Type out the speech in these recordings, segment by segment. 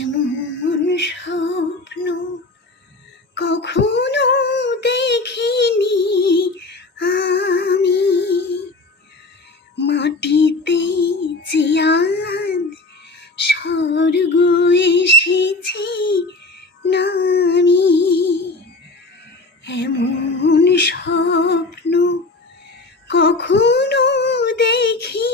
এমন স্বপ্ন কখনো দেখিনি আমি। মাটিতে জিয়াদ স্বর্গ এসেছি নামি। এমন স্বপ্ন কখনো দেখিনি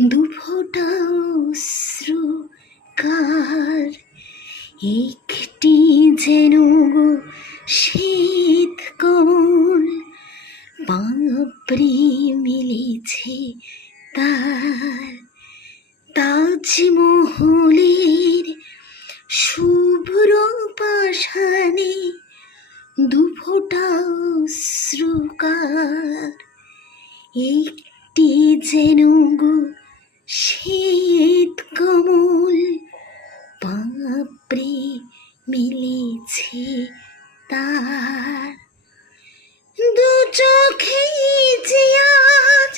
দুফোটা অশ্রু কার? একটি যেন গো শীত কমল বাপরে মিলেছে তার। তাজমহলের শুভ্র পাশানে দুফোটা শ্রুকার একটি যেন গো তার। দু চোখে যে আজ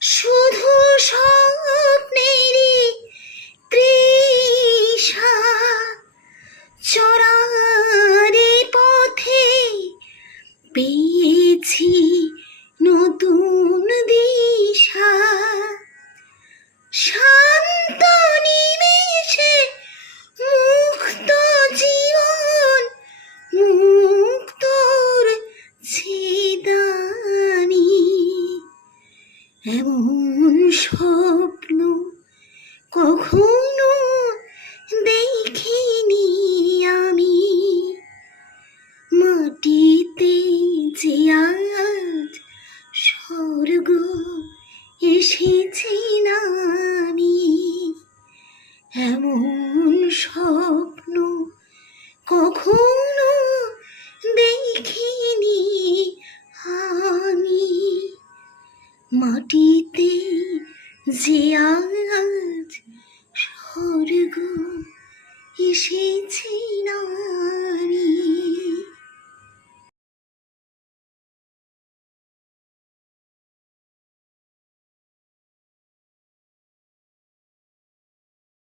শুধু স্বপ্নেরই তৃষা চরারে পথে পেয়েছি কখনো দেখিনি আমি। মাটিতে যে আজ স্বর্গ এসেছি আমি এমন স্বপ্ন কখনো দেখি গো এসেছি না।